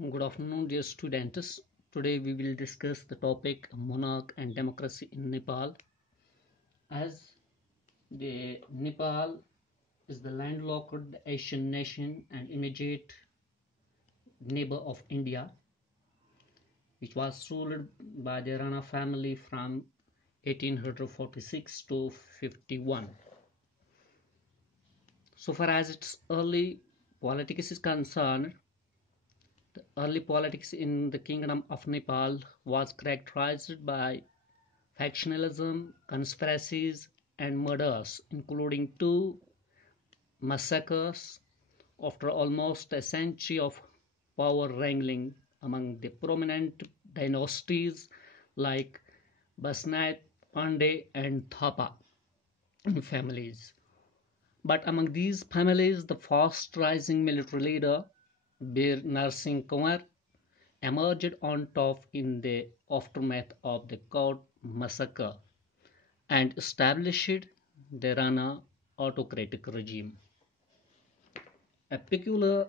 Good afternoon, dear students. Today we will discuss the topic monarch and democracy in Nepal. As the Nepal is the landlocked Asian nation and immediate neighbor of India, which was ruled by the Rana family from 1846 to 51. So far as its early politics is concerned, the early politics in the Kingdom of Nepal was characterized by factionalism, conspiracies, and murders, including two massacres after almost a century of power wrangling among the prominent dynasties like Basnat, Pandey, and Thapa families. But among these families, the fast rising military leader, Bir Narsingh Kanwar, emerged on top in the aftermath of the Court massacre and established the Rana autocratic regime. A peculiar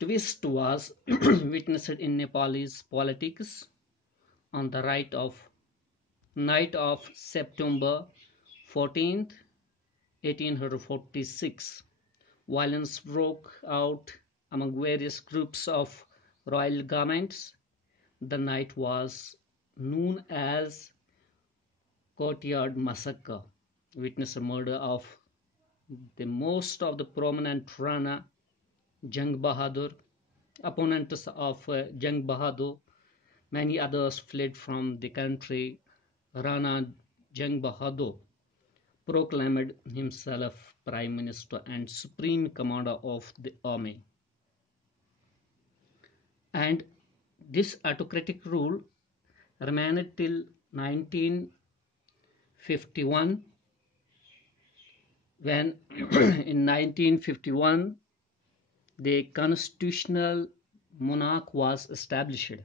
twist was witnessed in Nepalese politics on the night of September 14th, 1846. Violence broke out among various groups of royal garments. The night was known as Courtyard Massacre, witnessed murder of the most of the prominent Rana Jang Bahadur, opponents of Jang Bahadur. Many others fled from the country. Rana Jang Bahadur proclaimed himself Prime Minister and Supreme Commander of the army. And this autocratic rule remained till 1951, when in 1951 the constitutional monarch was established.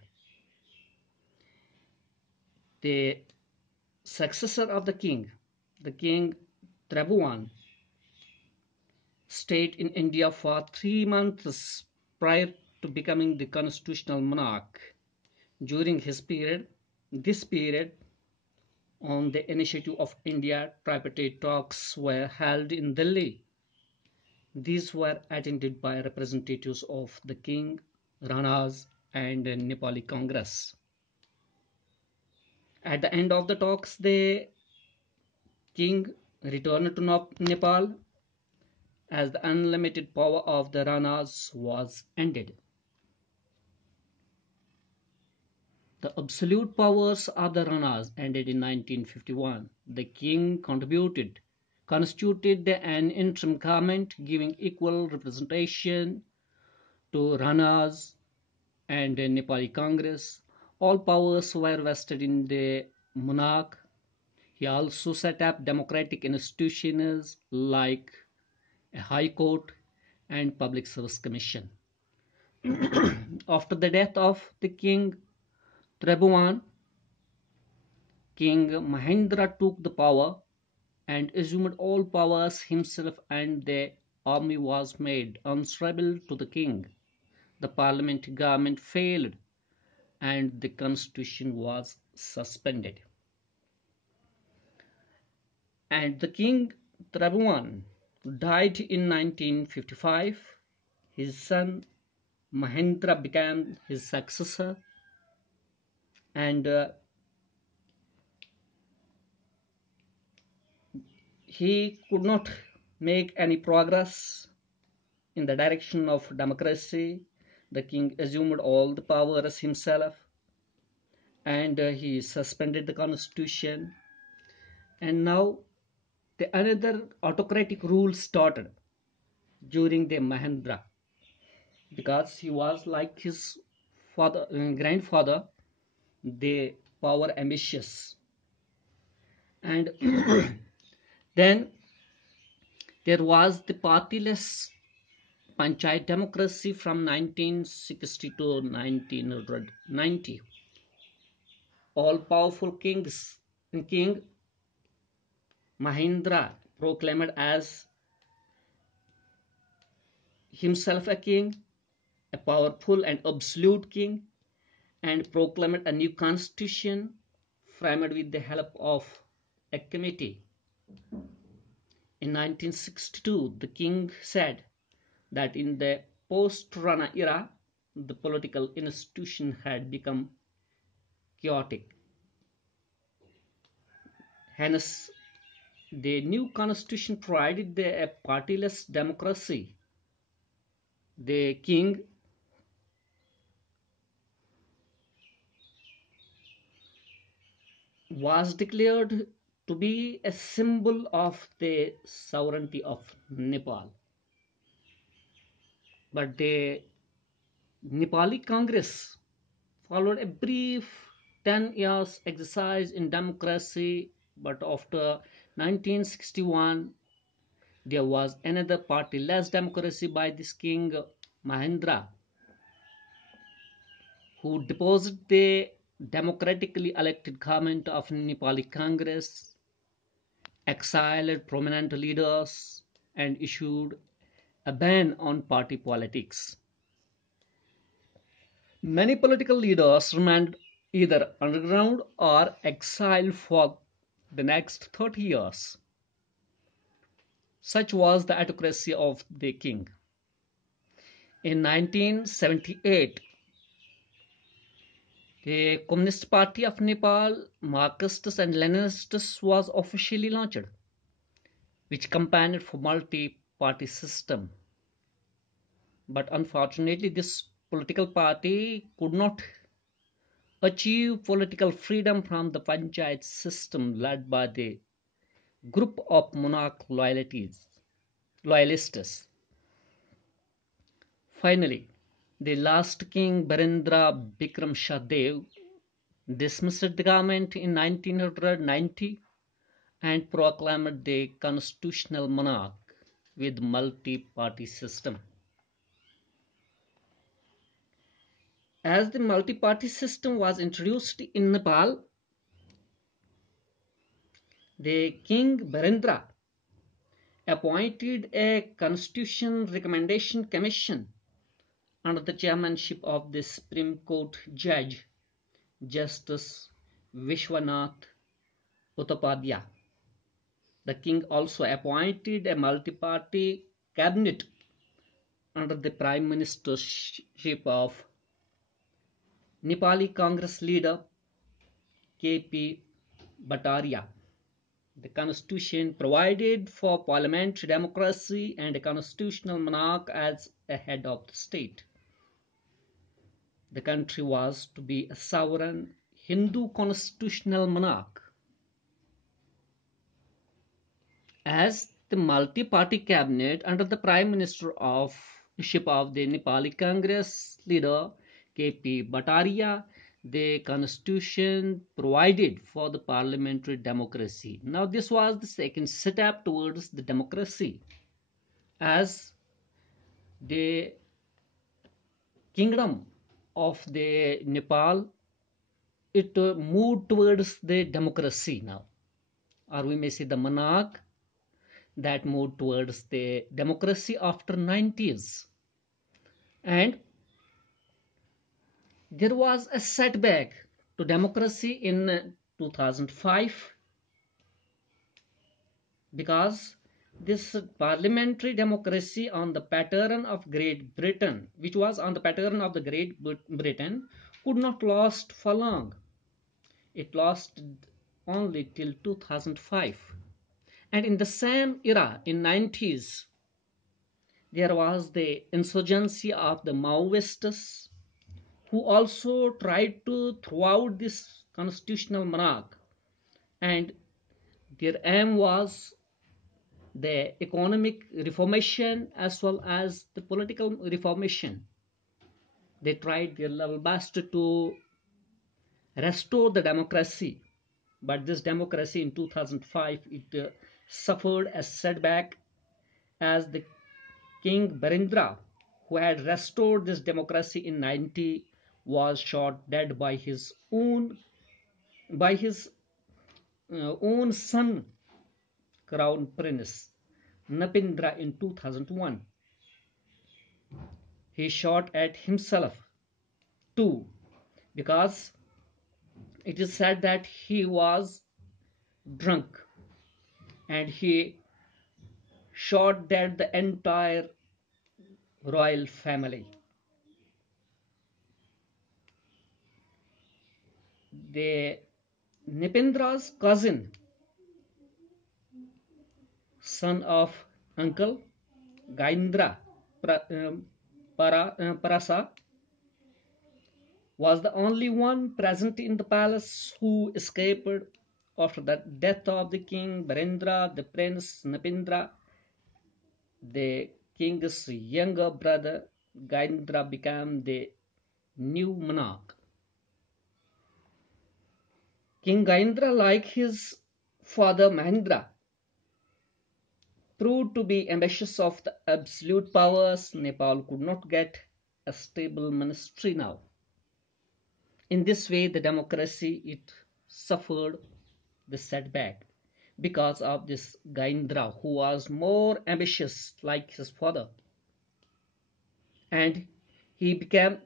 The successor of the king Tribhuvan, stayed in India for 3 months prior to becoming the constitutional monarch. During this period, on the initiative of India, tripartite talks were held in Delhi. These were attended by representatives of the king, Ranas, and Nepali Congress. At the end of the talks, the king returned to Nepal as the unlimited power of the Ranas was ended. The absolute powers of the Ranas ended in 1951. The king constituted an interim government giving equal representation to Ranas and the Nepali Congress. All powers were vested in the monarch. He also set up democratic institutions like a high court and public service commission. After the death of the king Tribhuvan, King Mahendra took the power and assumed all powers himself, and the army was made answerable to the king. The parliament government failed and the constitution was suspended. And the king Tribhuvan died in 1955. His son Mahendra became his successor, and he could not make any progress in the direction of democracy. The king assumed all the powers himself, and he suspended the constitution. And now the another autocratic rule started during the Mahendra, because he was like his grandfather, the power ambitious. And then there was the partyless panchayat democracy from 1960 to 1990. All powerful King Mahendra proclaimed as himself a king, a powerful and absolute king, and proclaimed a new constitution framed with the help of a committee. In 1962, the king said that in the post-Rana era, the political institution had become chaotic. Hence, the new constitution provided a partyless democracy. The king was declared to be a symbol of the sovereignty of Nepal. But the Nepali Congress followed a brief 10 years exercise in democracy, but after 1961 there was another party-less democracy by this king Mahendra, who deposed the democratically elected government of Nepali Congress, exiled prominent leaders, and issued a ban on party politics. Many political leaders remained either underground or exiled for the next 30 years. Such was the autocracy of the king. In 1978, the Communist Party of Nepal, Marxists and Leninists, was officially launched, which campaigned for multi-party system. But unfortunately, this political party could not achieve political freedom from the panchayat system led by the group of monarch loyalists. Finally, the last king Birendra Bikram Shah Dev dismissed the government in 1990 and proclaimed the constitutional monarch with multi-party system. As the multi-party system was introduced in Nepal, the King Birendra appointed a Constitution Recommendation Commission under the chairmanship of the Supreme Court Judge Justice Vishwanath Upaധ്യായ. The king also appointed a multi-party cabinet under the prime ministership of Nepali Congress leader K.P. Bhattaria. The constitution provided for parliamentary democracy and a constitutional monarch as a head of the state. The country was to be a sovereign Hindu constitutional monarch. As the multi-party cabinet under the prime ministership of the Nepali Congress leader K.P. Bhattaria, the constitution provided for the parliamentary democracy. Now this was the second step towards the democracy, as the kingdom of the Nepal, it moved towards the democracy now, or we may say the monarch that moved towards the democracy after 90s. And there was a setback to democracy in 2005 because this parliamentary democracy on the pattern of Great Britain, which was on the pattern of the Great Britain, could not last for long. It lasted only till 2005. And in the same era, in 90s, there was the insurgency of the Maoists, who also tried to throw out this constitutional monarch, and their aim was the economic reformation as well as the political reformation. They tried their level best to restore the democracy, but this democracy in 2005, it suffered a setback, as the King Birendra, who had restored this democracy in 90, was shot dead by his own son, Crown Prince Napindra, in 2001. he shot at himself too, because it is said that he was drunk and he shot dead the entire royal family. The Nipendra's cousin, son of uncle Gaindra Parasa, was the only one present in the palace who escaped after the death of the king Barendra. The prince Nipendra, the king's younger brother Gaindra, became the new monarch. King Gaindra, like his father Mahendra, proved to be ambitious of the absolute powers. Nepal could not get a stable ministry now. In this way, the democracy it suffered the setback because of this Gaindra, who was more ambitious like his father, and he became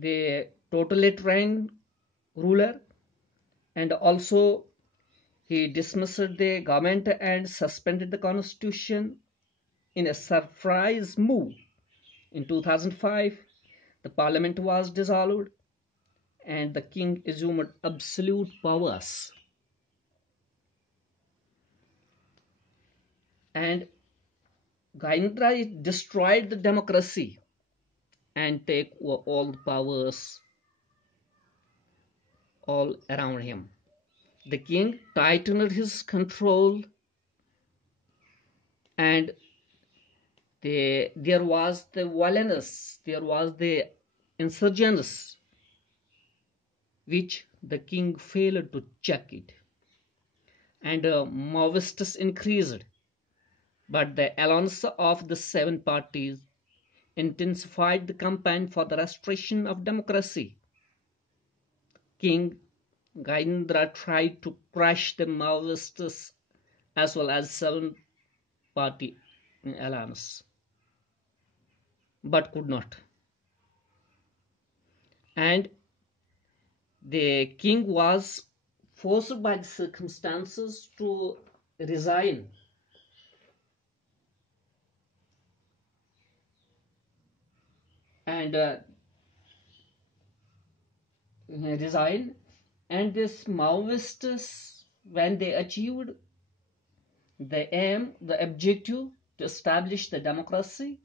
the totalitarian ruler, and also he dismissed the government and suspended the constitution in a surprise move. In 2005, the parliament was dissolved and the king assumed absolute powers. And Gaindra destroyed the democracy and take all the powers all around him. The king tightened his control, and there was the violence, there was the insurgents, which the king failed to check it. And Maoists increased, but the alliance of the seven parties intensified the campaign for the restoration of democracy. King Gaindra tried to crush the Maoists as well as seven party alliance, but could not. And the king was forced by the circumstances to resign. And resign. And this Maoists, when they achieved the aim, the objective to establish the democracy,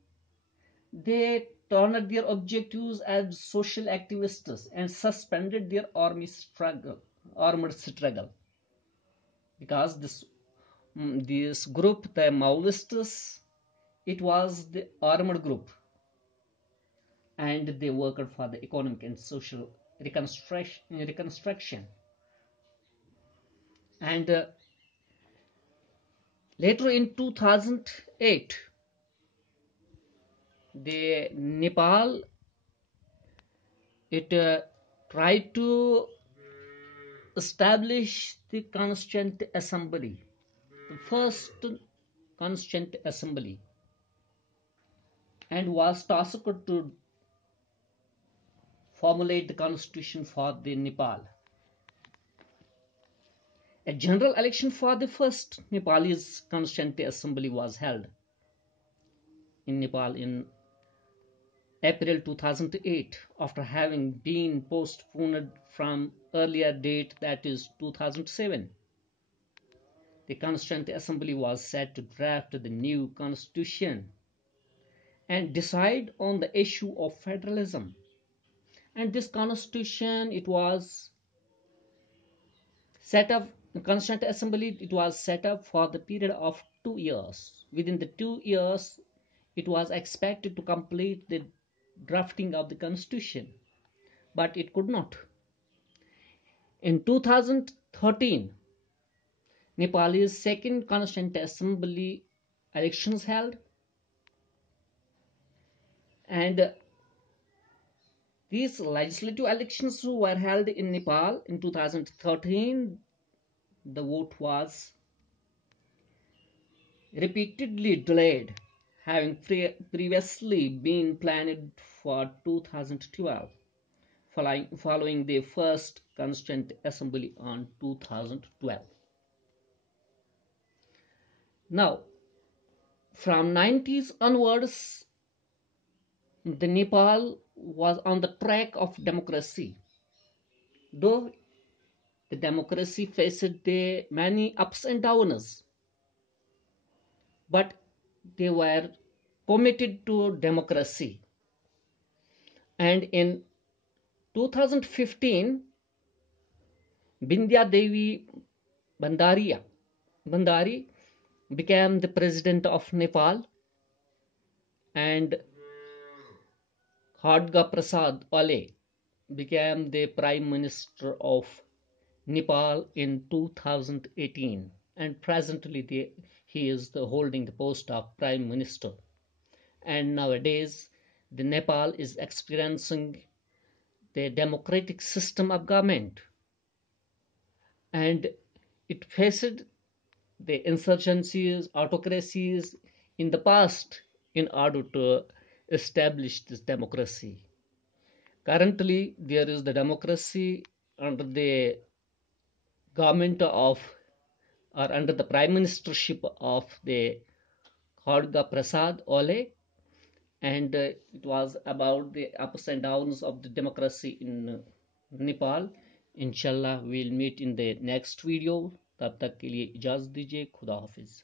they turned their objectives as social activists and suspended their armed struggle. Because this group, the Maoists, it was the armed group, and they worked for the economic and social reconstruction. And later in 2008, the Nepal it tried to establish the Constituent Assembly, the first Constituent Assembly, and was tasked to formulate the constitution for the Nepal. A general election for the first Nepalese Constituent Assembly was held in Nepal in April 2008, after having been postponed from earlier date, that is 2007. The Constituent Assembly was set to draft the new constitution and decide on the issue of federalism. And this constitution, it was set up, the Constituent Assembly, it was set up for the period of 2 years. Within the 2 years, it was expected to complete the drafting of the constitution, but it could not. In 2013, Nepal's second Constituent Assembly elections held, and these legislative elections were held in Nepal in 2013. The vote was repeatedly delayed, having previously been planned for 2012, following the first Constituent Assembly on 2012. Now, from 90s onwards, the Nepal was on the track of democracy, though the democracy faced the many ups and downs, but they were committed to democracy. And in 2015, Bindya Devi Bandari became the president of Nepal, and Khadga Prasad Ole became the prime minister of Nepal in 2018, and presently he is holding the post of prime minister. And nowadays, the Nepal is experiencing the democratic system of government, and it faced the insurgencies, autocracies in the past in order to establish this democracy. Currently, there is the democracy under the government of, or under the prime ministership of the Khadga Prasad Ole, and it was about the ups and downs of the democracy in Nepal. इंशाल्लाह we'll meet in the next video. तब तक के लिए इजाज़त दीजिए. खुदा हाफिज़.